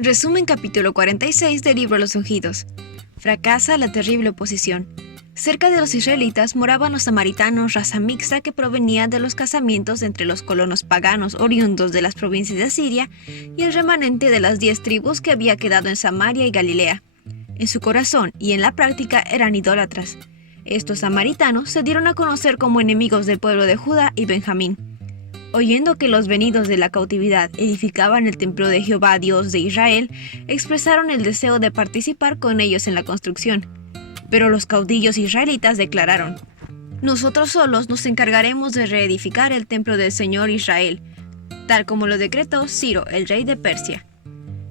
Resumen capítulo 46 del libro Los Ungidos. Fracasa la terrible oposición. Cerca de los israelitas moraban los samaritanos, raza mixta que provenía de los casamientos entre los colonos paganos oriundos de las provincias de Siria y el remanente de las 10 tribus que había quedado en Samaria y Galilea. En su corazón y en la práctica eran idólatras. Estos samaritanos se dieron a conocer como enemigos del pueblo de Judá y Benjamín. Oyendo que los venidos de la cautividad edificaban el templo de Jehová, Dios de Israel, expresaron el deseo de participar con ellos en la construcción. Pero los caudillos israelitas declararon: «Nosotros solos nos encargaremos de reedificar el templo del Señor Israel, tal como lo decretó Ciro, el rey de Persia».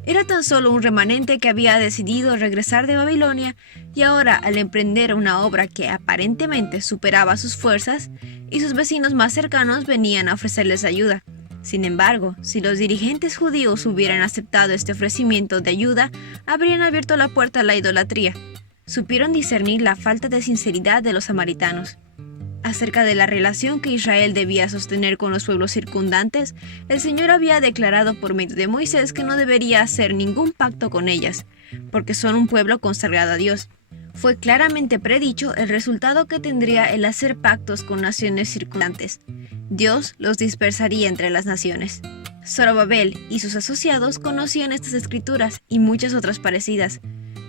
Era tan solo un remanente que había decidido regresar de Babilonia y ahora, al emprender una obra que aparentemente superaba sus fuerzas, y sus vecinos más cercanos venían a ofrecerles ayuda. Sin embargo, si los dirigentes judíos hubieran aceptado este ofrecimiento de ayuda, habrían abierto la puerta a la idolatría. Supieron discernir la falta de sinceridad de los samaritanos. Acerca de la relación que Israel debía sostener con los pueblos circundantes, el Señor había declarado por medio de Moisés que no debería hacer ningún pacto con ellas, porque son un pueblo consagrado a Dios. Fue claramente predicho el resultado que tendría el hacer pactos con naciones circundantes. Dios los dispersaría entre las naciones. Zorobabel y sus asociados conocían estas escrituras y muchas otras parecidas.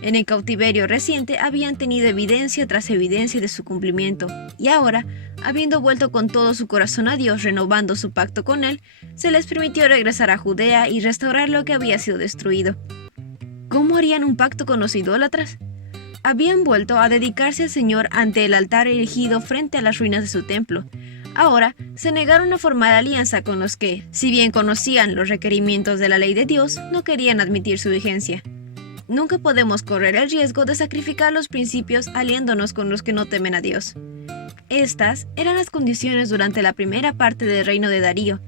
En el cautiverio reciente habían tenido evidencia tras evidencia de su cumplimiento, y ahora, habiendo vuelto con todo su corazón a Dios, renovando su pacto con Él, se les permitió regresar a Judea y restaurar lo que había sido destruido. ¿Cómo harían un pacto con los idólatras? Habían vuelto a dedicarse al Señor ante el altar erigido frente a las ruinas de su templo. Ahora se negaron a formar alianza con los que, si bien conocían los requerimientos de la ley de Dios, no querían admitir su vigencia. Nunca podemos correr el riesgo de sacrificar los principios aliándonos con los que no temen a Dios. Estas eran las condiciones durante la primera parte del reino de Darío.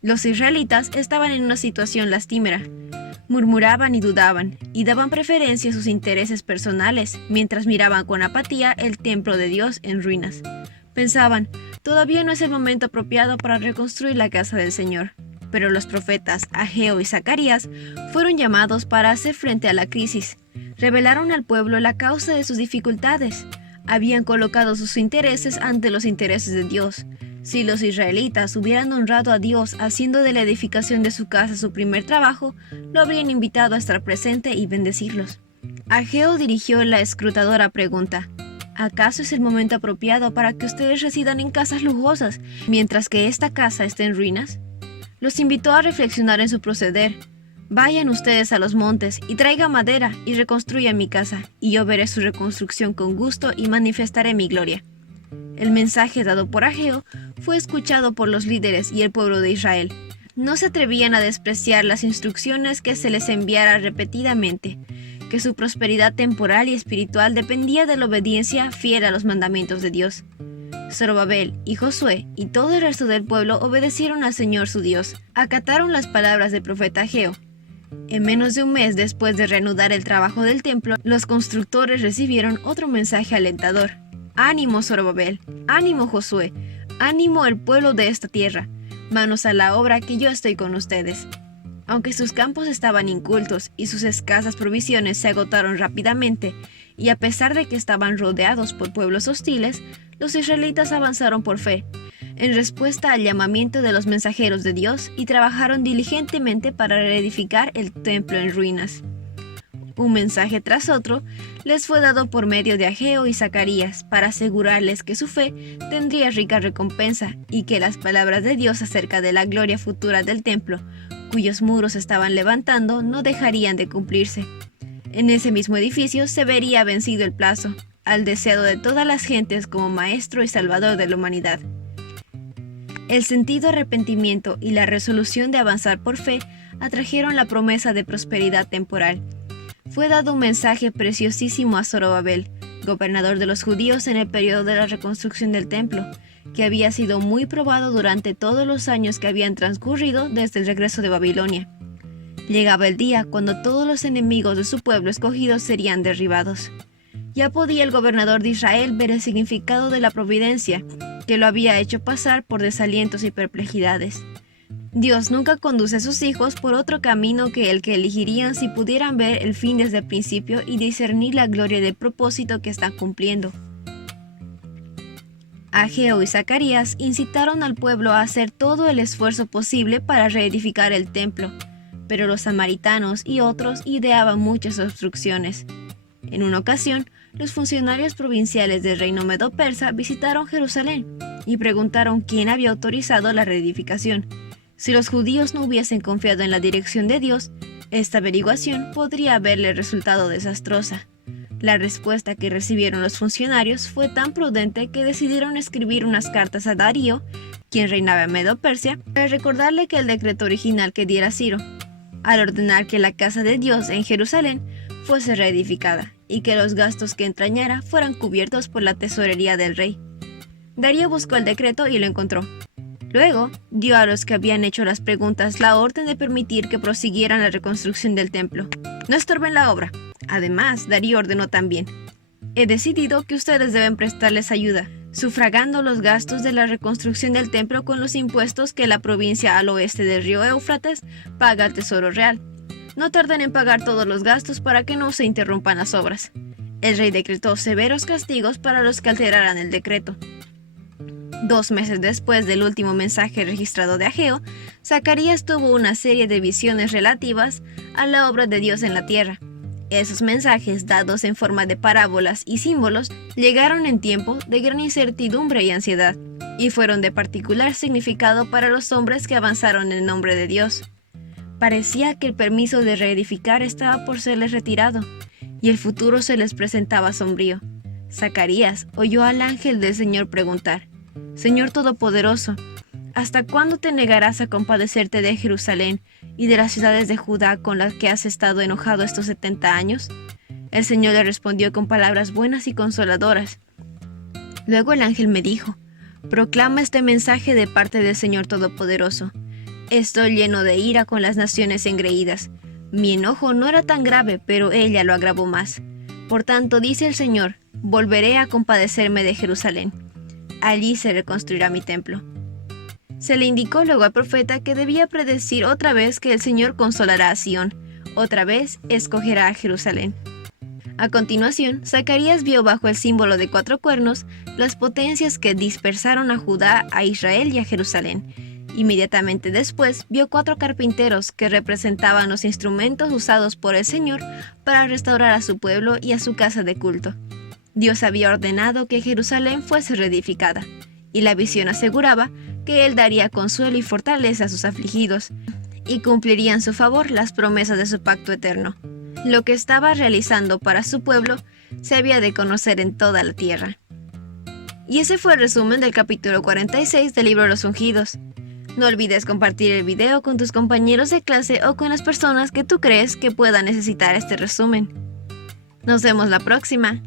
Los israelitas estaban en una situación lastimera. Murmuraban y dudaban, y daban preferencia a sus intereses personales, mientras miraban con apatía el templo de Dios en ruinas. Pensaban: todavía no es el momento apropiado para reconstruir la casa del Señor. Pero los profetas Ageo y Zacarías fueron llamados para hacer frente a la crisis. Revelaron al pueblo la causa de sus dificultades. Habían colocado sus intereses ante los intereses de Dios. Si los israelitas hubieran honrado a Dios haciendo de la edificación de su casa su primer trabajo, lo habrían invitado a estar presente y bendecirlos. Ageo dirigió la escrutadora pregunta: ¿acaso es el momento apropiado para que ustedes residan en casas lujosas, mientras que esta casa esté en ruinas? Los invitó a reflexionar en su proceder. Vayan ustedes a los montes y traigan madera y reconstruyan mi casa, y yo veré su reconstrucción con gusto y manifestaré mi gloria. El mensaje dado por Ageo fue escuchado por los líderes y el pueblo de Israel. No se atrevían a despreciar las instrucciones que se les enviara repetidamente, que su prosperidad temporal y espiritual dependía de la obediencia fiel a los mandamientos de Dios. Zorobabel y Josué y todo el resto del pueblo obedecieron al Señor su Dios, acataron las palabras del profeta Ageo. En menos de un mes después de reanudar el trabajo del templo, los constructores recibieron otro mensaje alentador. «Ánimo, Zorobabel, ánimo, Josué, ánimo el pueblo de esta tierra, manos a la obra que yo estoy con ustedes». Aunque sus campos estaban incultos y sus escasas provisiones se agotaron rápidamente, y a pesar de que estaban rodeados por pueblos hostiles, los israelitas avanzaron por fe, en respuesta al llamamiento de los mensajeros de Dios, y trabajaron diligentemente para reedificar el templo en ruinas. Un mensaje tras otro les fue dado por medio de Ageo y Zacarías para asegurarles que su fe tendría rica recompensa y que las palabras de Dios acerca de la gloria futura del templo, cuyos muros estaban levantando, no dejarían de cumplirse. En ese mismo edificio se vería vencido el plazo, al deseado de todas las gentes como Maestro y Salvador de la humanidad. El sentido arrepentimiento y la resolución de avanzar por fe atrajeron la promesa de prosperidad temporal. Fue dado un mensaje preciosísimo a Zorobabel, gobernador de los judíos en el periodo de la reconstrucción del templo, que había sido muy probado durante todos los años que habían transcurrido desde el regreso de Babilonia. Llegaba el día cuando todos los enemigos de su pueblo escogido serían derribados. Ya podía el gobernador de Israel ver el significado de la providencia, que lo había hecho pasar por desalientos y perplejidades. Dios nunca conduce a sus hijos por otro camino que el que elegirían si pudieran ver el fin desde el principio y discernir la gloria del propósito que están cumpliendo. Ageo y Zacarías incitaron al pueblo a hacer todo el esfuerzo posible para reedificar el templo, pero los samaritanos y otros ideaban muchas obstrucciones. En una ocasión, los funcionarios provinciales del reino medo-persa visitaron Jerusalén y preguntaron quién había autorizado la reedificación. Si los judíos no hubiesen confiado en la dirección de Dios, esta averiguación podría haberle resultado desastrosa. La respuesta que recibieron los funcionarios fue tan prudente que decidieron escribir unas cartas a Darío, quien reinaba en Medo-Persia, para recordarle que el decreto original que diera Ciro, al ordenar que la casa de Dios en Jerusalén fuese reedificada y que los gastos que entrañara fueran cubiertos por la tesorería del rey. Darío buscó el decreto y lo encontró. Luego, dio a los que habían hecho las preguntas la orden de permitir que prosiguieran la reconstrucción del templo. No estorben la obra. Además, Darío ordenó también: he decidido que ustedes deben prestarles ayuda, sufragando los gastos de la reconstrucción del templo con los impuestos que la provincia al oeste del río Éufrates paga al Tesoro Real. No tarden en pagar todos los gastos para que no se interrumpan las obras. El rey decretó severos castigos para los que alteraran el decreto. 2 meses después del último mensaje registrado de Ageo, Zacarías tuvo una serie de visiones relativas a la obra de Dios en la tierra. Esos mensajes, dados en forma de parábolas y símbolos, llegaron en tiempo de gran incertidumbre y ansiedad, y fueron de particular significado para los hombres que avanzaron en nombre de Dios. Parecía que el permiso de reedificar estaba por serles retirado, y el futuro se les presentaba sombrío. Zacarías oyó al ángel del Señor preguntar: Señor Todopoderoso, ¿hasta cuándo te negarás a compadecerte de Jerusalén y de las ciudades de Judá con las que has estado enojado estos 70 años? El Señor le respondió con palabras buenas y consoladoras. Luego el ángel me dijo: proclama este mensaje de parte del Señor Todopoderoso. Estoy lleno de ira con las naciones engreídas. Mi enojo no era tan grave, pero ella lo agravó más. Por tanto, dice el Señor, volveré a compadecerme de Jerusalén. Allí se reconstruirá mi templo. Se le indicó luego al profeta que debía predecir otra vez que el Señor consolará a Sión, otra vez escogerá a Jerusalén. A continuación, Zacarías vio bajo el símbolo de 4 cuernos las potencias que dispersaron a Judá, a Israel y a Jerusalén. Inmediatamente después vio 4 carpinteros que representaban los instrumentos usados por el Señor para restaurar a su pueblo y a su casa de culto. Dios había ordenado que Jerusalén fuese reedificada, y la visión aseguraba que Él daría consuelo y fortaleza a sus afligidos, y cumpliría en su favor las promesas de su pacto eterno. Lo que estaba realizando para su pueblo se había de conocer en toda la tierra. Y ese fue el resumen del capítulo 46 del libro de los Ungidos. No olvides compartir el video con tus compañeros de clase o con las personas que tú crees que puedan necesitar este resumen. Nos vemos la próxima.